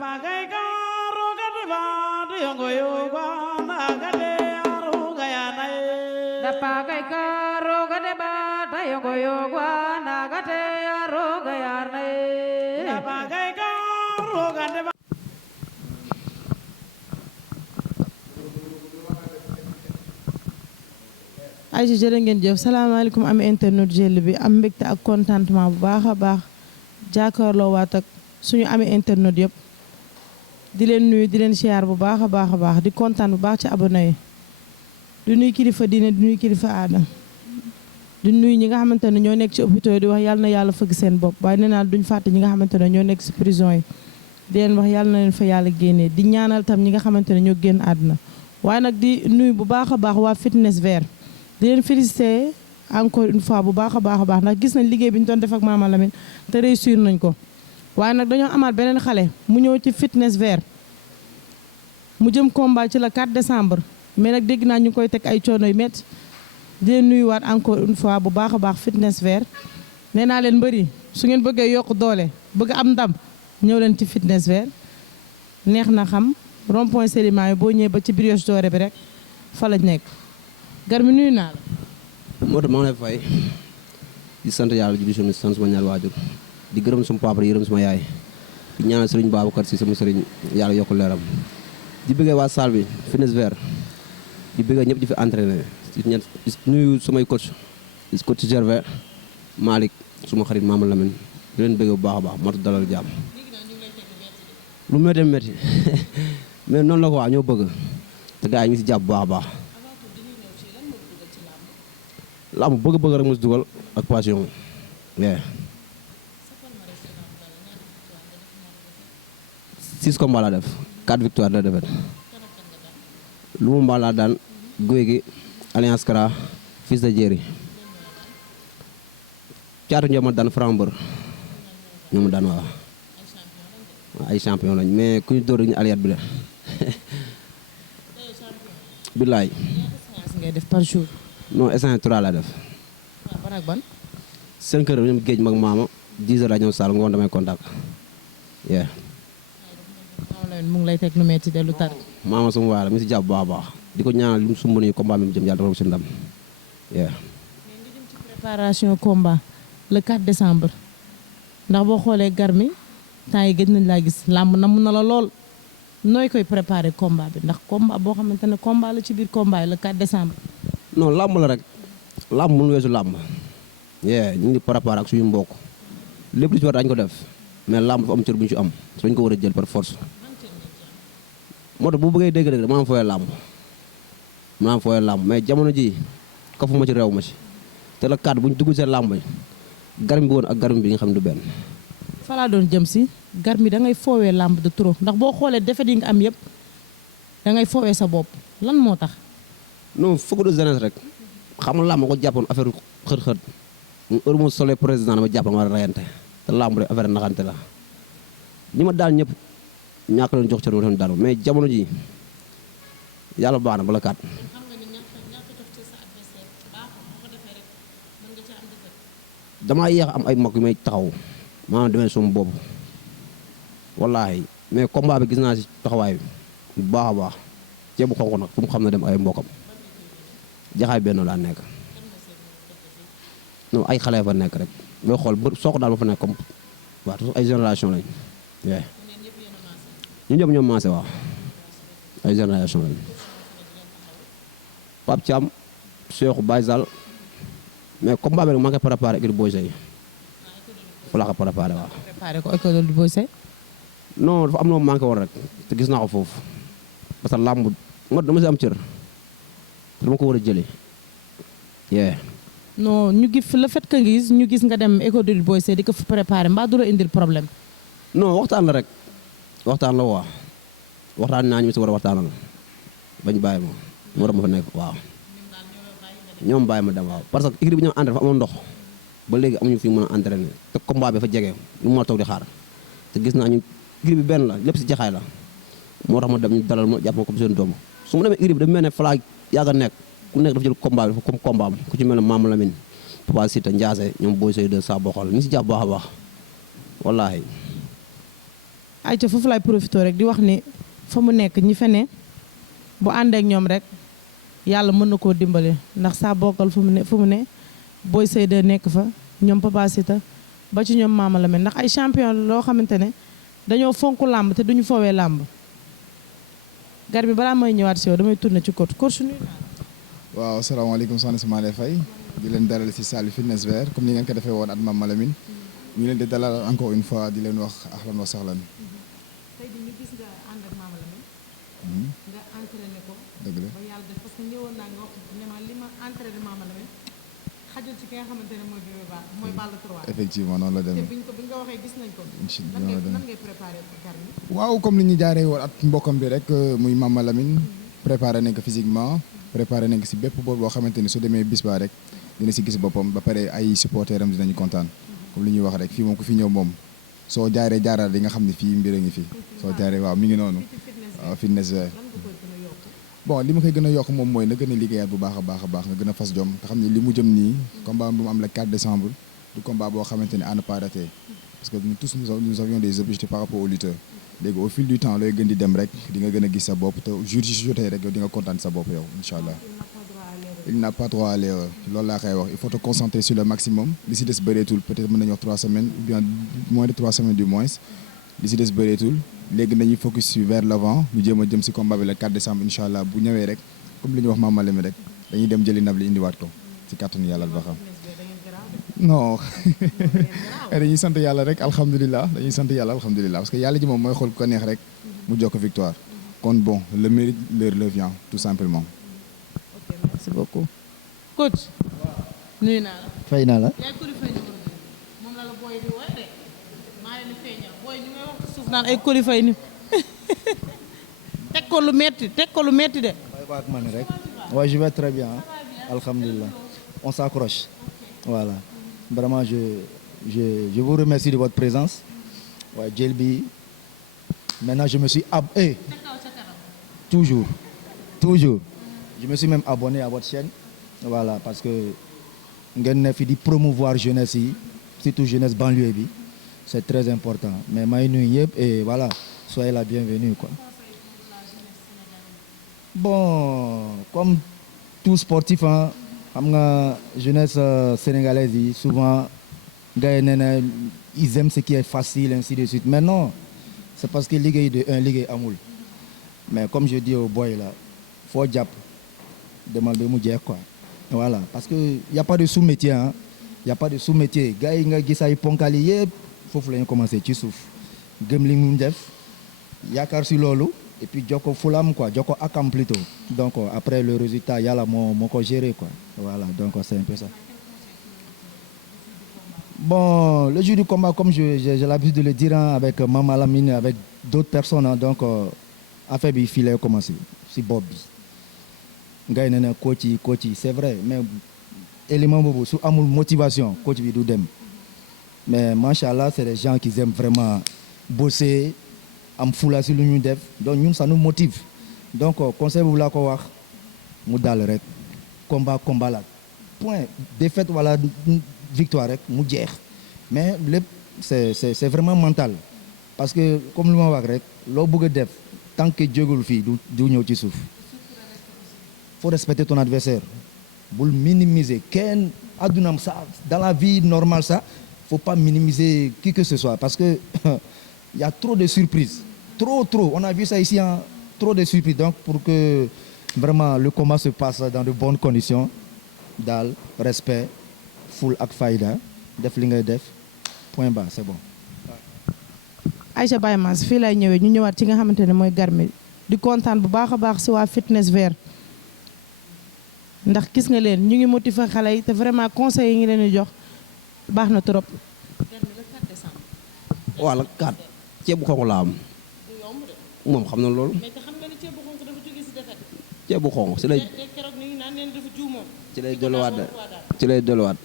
Pakai karo gede bade yongo yoga nagade aru gaya nai. Pakai karo gede bade yongo yoga nagade aru gaya nai. Pakai karo gede bade. ay ci jërë ngeen jëf salaamaaleykum am internet jël bi am mbégte ak contentement bu baax a baax jàkkaarloo waat ak suñu amee internet yëpp di leen nuyu di leen siyaar bu baax a baax di kontaan bu baax ci abonné yi di nuyu kilifa diine di nuyu kilifa aada di nuyu ñi nga xamante ne ñoo nekk ci hôpital yi di wax yàlla na yàlla fëgg seen bopp waaye nee naa duñ fàtte ñi nga xamante ne ñoo nekk ci prison yi di leen wax yàlla na leen fa yàlla génnee di ñaanal tam ñi nga xamante ne ñoo génn àdduna waaye nag di nuyu bu baax a baax waa Fitness Vert di leen féliciter encore une fois bu baax a baax ndax gis nañ liggéey bi ñu doon def ak Mama Lamine te réussir nañ ko waaye nag dañoo amaat beneen xale mu ñëw ci Fitness Vert mu jëm combat ci le 4 décembre mais nag dégg naa ñu ngi koy teg ay coono yu métti di leen nuyuwaat encore une fois bu baax a baax Fitness Vert nee naa leen mbëri su ngeen bëggee yokk doole bëgg am ndam ñëw leen ci Fitness Vert neex na xam rond-point Sédiment yi boo ñëwee ba ci Brioche Dorée bi rek fa lañ nekk. Garmi nuyu naa la. moo tax maa ngi lay fay di sant yàlla di sant sama ñaari waajur di gërëm sama papa yërëm sama yaay di ñaanal sëriñ Babacar si sama sëriñ yàlla yokk leeram di bëggee waa salle bi Fitness Vert di bëggee ñëpp di fi entraîné di nuyu samay coach Gervais Malick suma xarit Mama Lamine di leen bëggee bu baax a baax moo tax dalal jàmm lu métti métti mais noonu la ko waa ñoo bëgg te gars yi ñu si jàpp bu baax a baax làmb bëgg-bëgg rek mos dugal ak passion yeah 6 combats laa def 4 victoires la defet lu mu mbaa laa daan guy gi Alliance Kara fils de Jéeri caatu ñoo ma daan Franc-Mbeur ñoo ma daan waaw ay champion lañ mais ku ñu dóor ñu aliat bi la billaay ngay def par jour. non instant 3 laa def. waaw ban ak ban. 5 heures ñoom géej mag maama 10 heures laa ñëw Sall ngoon damay contact. yeah. mu ngi lay teg lu metti de lu tar. maama sama waay la mi si jàpp bu baax a baax di ko ñaanal li mu sumb nii combat mi mu jëm yàlla dafa ko si ndam. yeah. préparation combat le 4 décembre ndax boo xoolee Garmi temps yi gëj nañ laa gis làmb namm na la lool nooy koy préparer combat bi ndax combat boo xamante ne combat la ci biir combat yi le 4 décembre. non làmb la rek làmb mënu weesu làmb yee ñu ngi préparé ak suñu mbokk lépp lu ci war dañ ko def mais làmb dafa am cër bu ñu ci am dañ ko war a jël par force moo tax bu bëggee dégg rek dama am fooyee làmb mais jamono ji kafu ma ci réew ma ci te la kat bu ñu dugg seen làmb Garmi bi woon ak Garmi bi nga xam ne du benn fa laa doon jëm si Garmi da ngay foowee làmb de trop ndax boo xoolee defet yi nga am yëpp da ngay foowee sa bopp lan moo tax non fukk de jeunesse rek xam nga làmb ko jàppoon affaire xët-xët heure moo solee président dama jàppoon war a rayante te làmb rek affaire naxante la ñi ma daal ñëpp ñàkk leen jox cër ma daal mais jamono ji yàlla baax na bala kaat damaa yéex am ay mag yu may taxaw maanaam demee suma bopp wallaahi mais combat bi gis naa si taxawaay bi bu baax a baax ceebu xonq nag fu mu xam ne dem ay mbokam jaxaay benn laa nekk non ay xale fa nekk rek booy xool soo ko daal ba fa nekk comme waaw ay génération lañ waaw ñu ñëpp ñoom maase waaw ay génération lañ Pape Thiam Cheikhou Baye Sall mais combat bi nag maa ngi koy préparé équipe Boy Sey fu laa ko préparé waaw. préparé ko école du Boy Sey. non dafa am na manqué woon rek te gis naa ko foofu parce que làmb nga dama si am cër dama ko war a jëlee yeah. non ñu gis le fait que ñu gis nga dem école du Boy Sey di ko fi préparé mbaa du la indil problème. non waxtaan la rek waxtaan la waa waxtaan naa ñu si war a waxtaanal bañ bàyyi ma moo tax ma fa nekk waaw. ñoom bàyyi ma dem waaw parce que équipe bi ñoom entraîné dafa amoon ndox ba léegi amuñu fi mën a entraîné te combat bi fa jege lu ma toog di xaar te gis naa ñu équipe bi benn la lépp si jaxaay la moo tax ma dem ñu dalal ma jàpp ma comme seen doom su ma demee équipe bi dafa mel ne fa laa yàgg a nekk ku nekk dafa jël combat bi dafa comme combat am ku ci mel ne Mama Lamine Papa Sita Ndiasse ñoom Boy Sey 2 saa boxal ñu si jàpp baax a baax wallaahi ay ca foofu laay profité rek di wax ni fa mu nekk ñi fe ne bu àndeek ñoom rek yàlla mën na koo dimbale ndax saa bokkal fu mu ne Boy Seyde nekk fa ñoom Papa Sita ba ci ñoom Mama Lamine ndax ay champion loo xamante ne dañoo fonk làmb te duñu foowee làmb gar bi balaa may ñëwaat si yow damay tourné ci coach nuyu naa la. waaw asalaamaaleykum soxna si maa lay fay di leen dalal si salle Fitness Vert comme ni ngeen ko defee woon at Mama Lamine ñu leen di dalal encore une fois di leen wax ahlan wa sahlan. tey jii ñu gis nga ànd ak Mama Lamine. nga entraîné ko. dëgg la ba yàlla def parce que ñëwoon naa nga wax ne ma li ma entraîné Mama Lamine xajul ci ki nga xamante ne mooy Bébé Ba mooy Balla 3. effectivement noonu la demee. te bi nga waxee gis nañ ko. nan ngay préparé gar mi. waaw comme ni ñu jaaree woon at mbokkam bi rek muy Mama Lamine préparé nañ ko physiquement préparé nañ ko si bépp boor boo xamante ni su demee bis ba rek dina si gis boppam ba pare ay supporters am dinañu kontaan comme li ñuy wax rek fii moom ku fi ñëw moom soo jaaree jaaraat di nga xam ne fii mbir a ngi fi soo jaaree waaw mi ngi noonu waaw Fitness Vert. bon li ma koy gën a yokk moom mooy na gën a liggéeyaat bu baax a baax nga gën a fas jom te xam ne li mu jëm nii combat bu mu am le 4 décembre du combat boo xamante ne à ne pas rater parce que nous tous nous avions des objectifs par rapport aux lutteurs léegi au fil du temps looy gën di dem rek di nga gën a gis sa bopp te jour ci su jotee rek yow di nga kontaan sa bopp yow incha allah. il n'a pas droit à l'erreur loolu laa koy wax il faut te concentrer sur le maximum li si des bëreetul peut-être mën nañu wax 3 semaines ou bien moins de 3 semaines du moins li si des bëreetul léegi nañuy focus vers l'avant ñu jéem a jëm si combat bi le 4 décembre incha allah bu ñëwee rek comme li ñu wax Mama Lamine rek dañuy dem jëli ndab li indiwaat ko si kàttanu yàlla ba xam. non dañuy sant yàlla rek alhamdulilah dañuy sant yàlla alhamdulilah parce que yàlla ji moom mooy xool ko neex rek mu jox ko victoire kon bon le mérite leur revient tout simplement. ok merci beaucoup. coach. nuyu naa la. fay naa la. yaay Coly Faye numéro 2 moom la booy di woy de maa leen di feeñal booy ñu ngay wax ci suuf naan ay Coly Faye ni teg ko lu metti de. waaye ko ak man rek. waaye je vais très bien alhamdulilah on s'accroche voilà vraiment je vous remercie de votre présence waaye jël bi maintenant je me suis toujours je me suis même abonné à votre chaîne voilà parce que ngeen ne fi di promouvoir jeunesse yi surtout jeunesse banlieue bi c'est très important mais may nuyu yëpp et voilà soyez la bienvenue quoi. Bon comme tout sportif ah xam nga jeunesse sénégalaise yi souvent gars yi nee na ils aiment ce qui est facile ainsi de suite mais non c'est parce que liggéey amul mais comme je dis au boy là foo jàpp demal ba mu jeex quoi voilà parce que y a pas de sous-métier ah y a pas de sous-métier gars yi nga gis ay ponkal yi yëpp foofu la ñu commencé ci suuf gëm li mu def yaakaar si loolu et puis jox ko fulam quoi jox ko akam plutôt donc après le résultat yàlla moo ko géré quoi voilà donc c'est un peu ça. Bon le jour du combat comme j'ai l'habitude de le dire hein, avec Mama Lamine avec d'autres personnes hein, donc affaire bi fii lay commencé si bopp bi ngay ne na coach yi c'est vrai mais élément boobu su amul motivation coach bi du dem mais machallah c'est des gens qui aiment vraiment bosser am fula si lu ñu def donc ñun ça nous motive donc conseil boobu laa ko wax mu dal rek combat la point défaite wala victoire rek mu jeex mais lépp c'est vraiment mental parce que comme lu ma wax rek loo bëgg a def tant que jógul fii du ñëw ci suuf faut respecter ton adversaire bul minimiser kenn adunam ça dans la vie normale ça faut pas minimiser qui que ce soit parce que il y a trop de surprises trop on a vu ça ici hein, trop de surprises donc pour que vraiment le combat se passe dans de bonnes conditions daal respect full ak fayda def li ngay def point bas c'est bon. Aïcha Baye Mass fii lay ñëwee ñu ñëwaat ci nga xamante ne mooy Garmi di kontaan bu baax a baax si waa Fitness Vert ndax gis nga leen ñu ngi motiver xale yi te vraiment conseils yi ngi leen di jox baax na trop. waaw la 4 ceeb bu xonq laa am moom xam na loolu. mais xam nga ni ceeb bu xonq dafa jóge si defet. ceeb bu xonq si lay. keroog ni naan leen dafa juum moom. ci lay delluwaat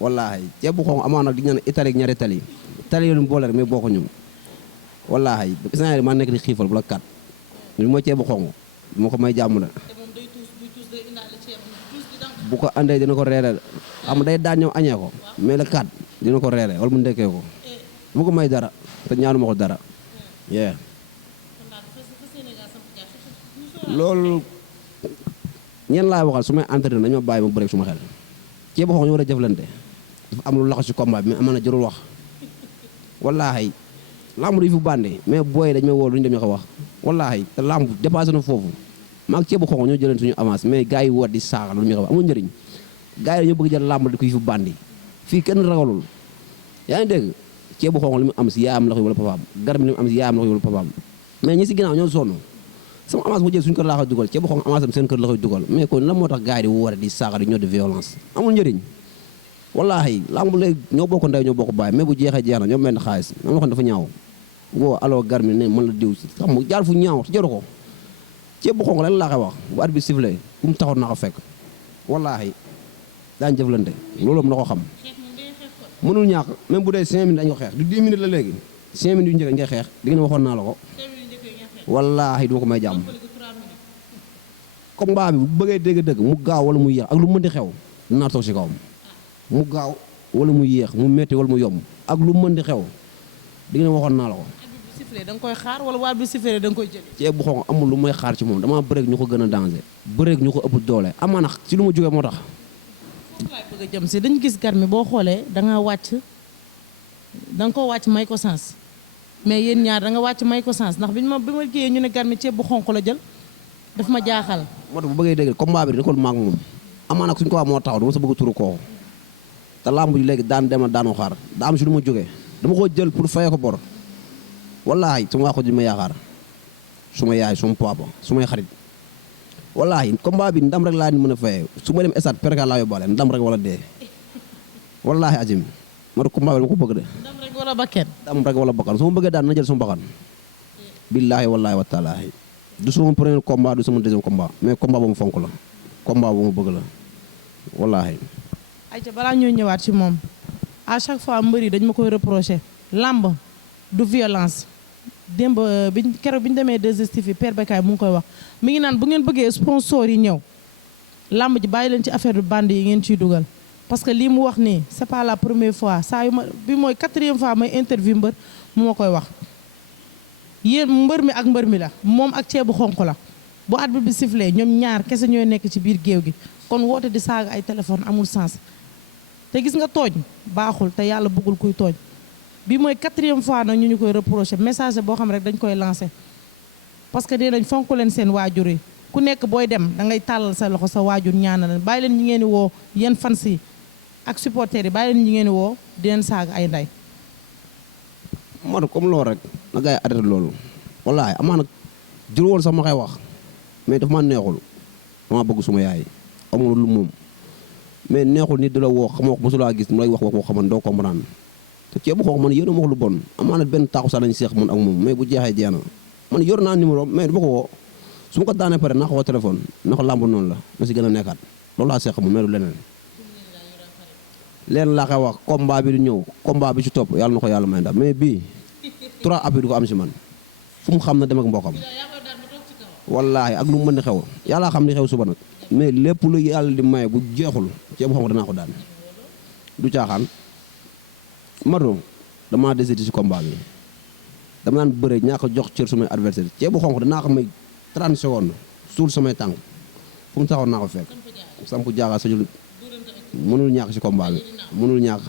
wallaahi ceeb bu xonq amoon nag di ñaan Italie ak ñaari tali tali yoonu boole rek mais boo ko ñëw wallaahi isnaari maa nekk di xiifal bu la 4 li mooy ceeb bu xonq moo ko may jàmm la bu ko andee dina ko reere xam day daan ñëw añee ko mais la 4 dina ko reere wala mu ndekkee ko bu ko may dara te ñaanuma ko dara yeah loolu ñeen laay waxal su may entraîné dañoo bàyyi ma bëreeg suma xel ceebu xonq ñu war a jëflante dafa am lu laxas ci combat bi mais amaana jarul wax wallaahi lamb du fi bànde mais booy dañ may woo lu ñu dem ñu ko wax wallaahi te lamb dépassé na foofu maag ceebu xonq ñoo jëleen suñu avance mais gars yi war di saaga lu ñu ko wax amul njëriñ gars yi dañoo bëgg jël lamb di ko fi bàndi fii kenn ragalul yaa ngi dégg ceebu xonq li mu am si yaayam la ko wala papaam garab li mu am si yaayam la ko wala papaam mais ñi si ginnaaw ñoo sonn sama avance bu jël suñu kër laa koy dugal ceebu xonq avance am seen kër la koy dugal mais kon lan moo tax gars yi di woore di saaga di ñoo de violence amul njëriñ wallaahi lamb léegi ñoo bokk ndey ñoo bokk baay mais bu jeexee jeex na ñoo mel ne xaalis am na ko dafa ñaaw woo aloo gar mi ne mën la diw si xam nga jaar fu ñaaw te jaru ko ceebu xonq lan laa koy wax bu at bi sifflé bu mu taxoon naa ko fekk wallaahi daañu jëflante loolu na ko xam mënul ñàkk même bu dee 5 minutes dañu ko xeex du 10 minutes la léegi 5 minutes yu njëkk ngay xeex di nga ne waxoon naa la ko wallaahi du ma ko may jàmm combat bi bu bëggee dégg-dëgg mu gaaw wala mu yéex ak lu mën di xew dinaa toog si kawam mu gaaw wala mu yéex mu metti wala mu yomb ak lu mën di xew di nga ne waxoon naa la ko. bi sifflé da nga koy xaar wala waat bi sifflé da nga koy jël. ceeb bu xonq amul lu may xaar ci moom damaa bëreeg ñu ko gën a danger bëreeg ñu ko ëpp doole amaana ci lu ma jógee moo tax. bëgg a jëm si dañu gis Garmi boo xoolee da nga wàcc da nga ko wàcc may ko sens mais yéen ñaar da nga wàcc may ko sens ndax bi ma kiyee ñu ne Garmi ceeb bu xonq la jël daf ma jaaxal. moo tax bu bëggee dégg combat bi dina ko maag moom amaana suñ ko wax moo taxaw dama sa bëgg turu kooku te lamb ji léegi daan demal daanoo xaar daa am si lu ma jógee dama ko jël pour fayee ko bor wallaahi su ma wax ko di ma yaakaar su ma yaay su ma papa su may xarit wallaahi combat bi ndam rek laa ni mën a fayee su ma dem stade perka laa yóbbaale ndam rek wala dee wallaahi ajim ma combat bi dama ko bëgg de ndam rek wala bakkan ndam rek wala bakkan su ma bëggee daan na jël sama bakkan billaahi wallaahi wa taalaahi du sama premier combat du sama deuxième combat mais combat bu ma fonk la combat bu ma bëgg la wallaahi. ayca balaa ñoo ñëwaat ci moom à chaque fois mbër yi dañ ma koy reproché lamb du violence démb biñ keroog bi ñu demee 2STV yi Père Bekaay mu ngi koy wax mi ngi naan bu ngeen bëggee sponsor yi ñëw lamb ji bàyyi leen ci affaire du bande yi ngeen ciy dugal parce que lii mu wax nii c'est pas la première fois saa yu ma bi mooy 4e fois may interview mbër mu ma koy wax yéen mbër mi ak mbër mi la moom ak ceebu xonq la bu arbitre bi sifflé ñoom ñaar kese ñooy nekk ci biir géew gi kon woote di saaga ay téléphone amul sens te gis nga tooñ baaxul te yàlla bëggul kuy tooñ bi mooy 4e fois nag ñu koy reproché message boo xam rek dañ koy lancé parce que dee nañ fonk leen seen waajur yi ku nekk booy dem da ngay tàllal sa loxo sa waajur ñaanal leen bàyyi leen ñi ngeen di woo yéen fans yi ak supporters yi bàyyi leen ñi ngeen di woo di leen saaga ay ndey. moo tax comme loolu rek na gars yi arrêté loolu wallaahi amaana jur woon sax ma koy wax mais dafa ma neexul dama bëgg suma yaay amul lu moom mais neexul nit di la woo xamoo ko mosulaa gis mu lay wax boo xaman doo comprendre te ceebu xonq man yéen a ma wax lu bon amaana benn taaxu sax lañ seex man ak moom mais bu jeexee jeex na man yor naa numéro mais du ma ko woo su ma ko daanee pare naa ko woo téléphone na ko làmb noonu la na si gën a nekkaat loolu laa seex moom mais du leneen leen laa koy wax combat bi du ñëw combat bi ci topp yàlla na ko yàlla may ndam mais bii 3 appui du ko am si man fu mu xam na dem ak mbokkam wallaahi ak lu mu mën di xew yàlla xam ni xew suba nag mais lépp lu yàlla di maye bu jeexul ceebu xonq danaa ko daan du caaxaan Mado damaa décidé ci combat bi dama naan bëre ñaa ko jox cër sumay adversaire ceebu xonq danaa ko may 30 secondes suul samay tànk fu mu taxoon naa ko fekk samp jaaxal sajul mënul ñàkk ci combat bi mënul ñàkk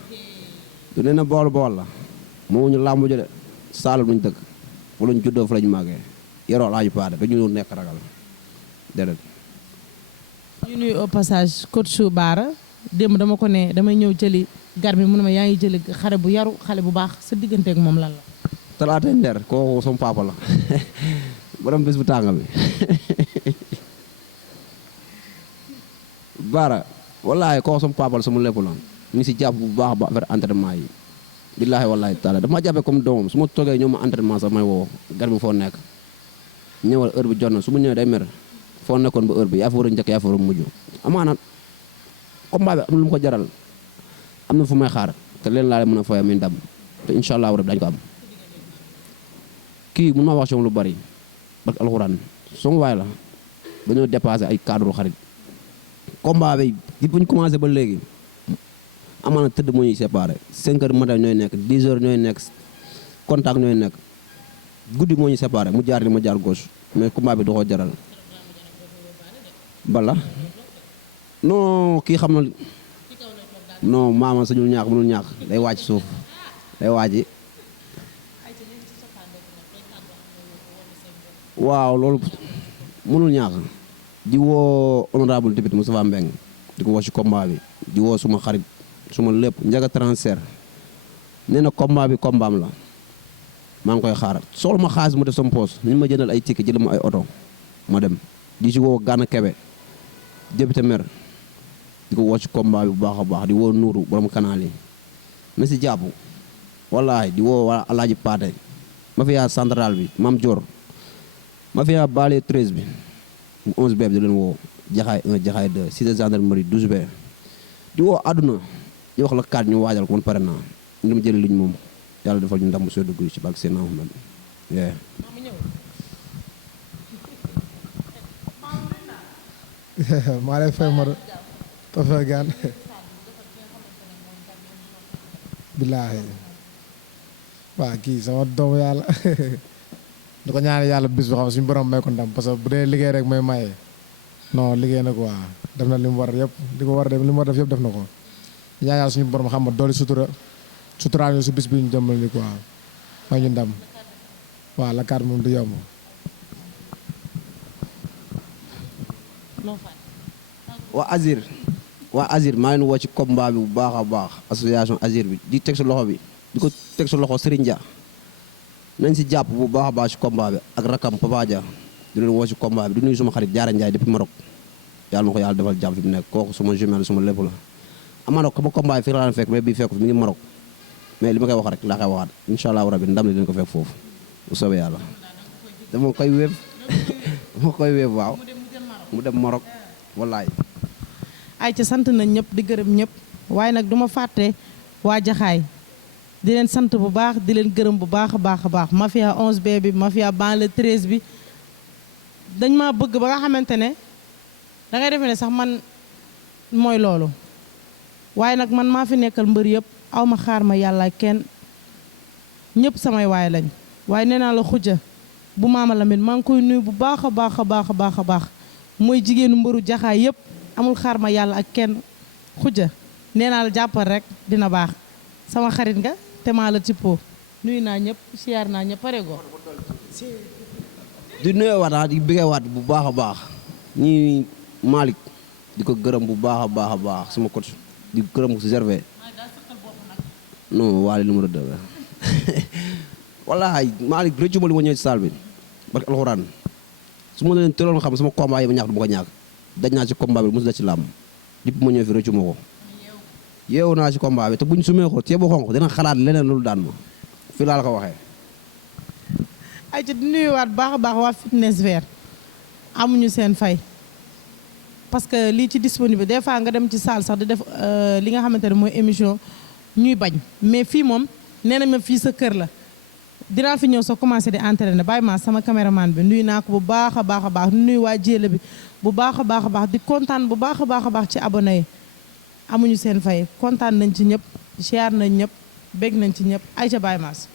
du nee na bool la moo ñu làmb jo de saalum lañ dëkk fu lañ juddoo fu lañ màggee yoroo laaju paade dañu nekk ragal déedéet ñu nuyu au passage coach Baara démb dama ko ne damay ñëw jëli Garmi mu ne ma yaa ngi jëli xale bu yaru xale bu baax sa digganteeg moom lan la. talaatay ndeer kooku sama papa la borom bés bu tàng bi Baara wallaahi kooku sama papa la sama lépp la ñu ngi si jàpp bu baax ba affaire entraînement yi billaahi wallaahi taala dafa ma jàppee comme doomam su ma toogee ñëw ma entraînement sax may woo Garmi foo nekk ñëwal heure bi jot na su ma ñëwee day mer foo nekkoon ba heure bi yaa fa war a njëkk yaa fa war a mujj amaana combat bi am na lu mu ko jaral am na fu may xaar te leen laa mën a fay muy ndam te incha allah rek dañu ko am kii mun maa wax ci moom lu bari parce que alxuraan sama waay la dañoo dépassé ay cadre xarit combat bi di bu ñu commencé ba léegi amaana tëdd moo ñuy séparé 5 heures matin ñooy nekk 10 heures ñooy nekk contact ñooy nekk guddi moo ñu séparé mu jaar ni ma jaar gauche mais combat bi da koo jaral bala non kii xam na non maama sañul ñaax mënul ñaax day wàcc suuf day wàcc waaw loolu mënul ñaax di woo honorable député Moustapha Mbeng di ko woo ci combat bi di woo suma xarit suma lépp njaga transfert nee na combat bi combat am la maa ngi koy xaar soxla ma xaalis mu def sama poos ñu ma jëndal ay ticket jël ma ay oto ma dem di ci woo Gana Kebe député maire di ko woo ci combat bi bu baax a baax di woo Nuuru borom canal yi na si jàpp wallaahi di woo waa Alaaji Paate mafia central bi Mam Dior mafia Bale 13 bi mu 11 bi di leen woo jaxaay 1 jaxaay 2 cité gendarmerie 12 b di woo àdduna di wax la 4 ñu waajal ko man pare naa ñu ma jëli liñ moom yàlla defal ñu ndam soo dugg ci barke Seydina Muhammad maa lay fay ma tofe gaan billaahi waa kii sama doomu yàlla di ko ñaanal yàlla bis bi xam suñu borom may ko ndam parce que bu dee liggéey rek may maye non liggéey na ko waa def na li mu war yëpp li ko war a def li mu war def yëpp def na ko ñaan yàlla suñu borom xam nga dooli suturaal ñu si bis bi ñu jëmmal ni quoi may ñu ndam waaw la carte moom du yomb waa Azir maa ngi leen woo ci combat bi bu baax a baax association Azir bi di teg sa loxo bi di ko teg sa loxo Serigne Dia nañ si jàpp bu baax a baax ci combat bi ak rakam Papa Dia di leen woo ci combat bi di nuyu suma xarit Diarra Ndiaye depuis Maroc yàlla na ko yàlla defal jàpp fi mu nekk kooku suma jumelle suma lépp la Maroc ba combat bi fii la fekk mais bii fekk mi ngi Maroc mais li ma koy wax rek laa koy waxaat incha allah rabi ndam li leen ko fekk foofu bu soobee yàlla dama koy wéeb waaw mu dem Maroc wallaay ay ca sant nañ ñëpp di gërëm ñëpp waaye nag du ma fàtte waa Jaxaay di leen sant bu baax di leen gërëm bu baax a baax a baax mafia 11B bi mafia banlieue 13 bi dañ maa bëgg ba nga xamante ne da ngay defee ne sax man mooy loolu waaye nag man maa fi nekkal mbër yëpp aw ma xaar ma yàlla kenn ñëpp samay waay lañ waaye nee naa la xuja bu Maama Lamine maa ngi koy nuyu bu baax a baax a baax a baax a baax mooy jigéenu mbëru Jaxaay yëpp amul xaar ma yàlla ak kenn xuja nee naa la jàppal rek dina baax sama xarit nga te maa la tippoo nuyu naa ñëpp siyaar naa ñëpp pare go di nuyewaat di bëggewaat bu baax a baax ñi Malick di ko gërëm bu baax a baax sama coach di gërëm si Gervais non waale numéro 2 wallaahi Malick rëccu ma li ma ñëw ci salle bi barke alxuraan su ma leen tëroon xam sama combat yi ma ñàkk du ma ko ñàkk daj naa ci combat bi mosu da ci làmb dipp ma ñëw fi rëccu ma ko yeewu naa ci combat bi te buñ sumee ko ceebu xonq dina xalaat leneen loolu daan ma fii laa la ko waxee ay ci di nuyuwaat baax a baax waa fitness vert amuñu seen fay parce que lii ci disponible des fois nga dem ci salle sax di def li nga xamante ne mooy émission ñuy bañ mais fii moom nee na ma fii sa kër la dinaa fi ñëw soo commencé di entraîner bàyyi ma sama caméraman bi nuyu naa ko bu baax a baax a baax nuyu waa jéela bi bu baax a baax a baax di kontaan bu baax a baax a baax ci abonné yi amuñu seen fay kontaan nañ ci ñëpp siyaar nañ ñëpp bég nañ ci ñëpp ay ca bàyyi maas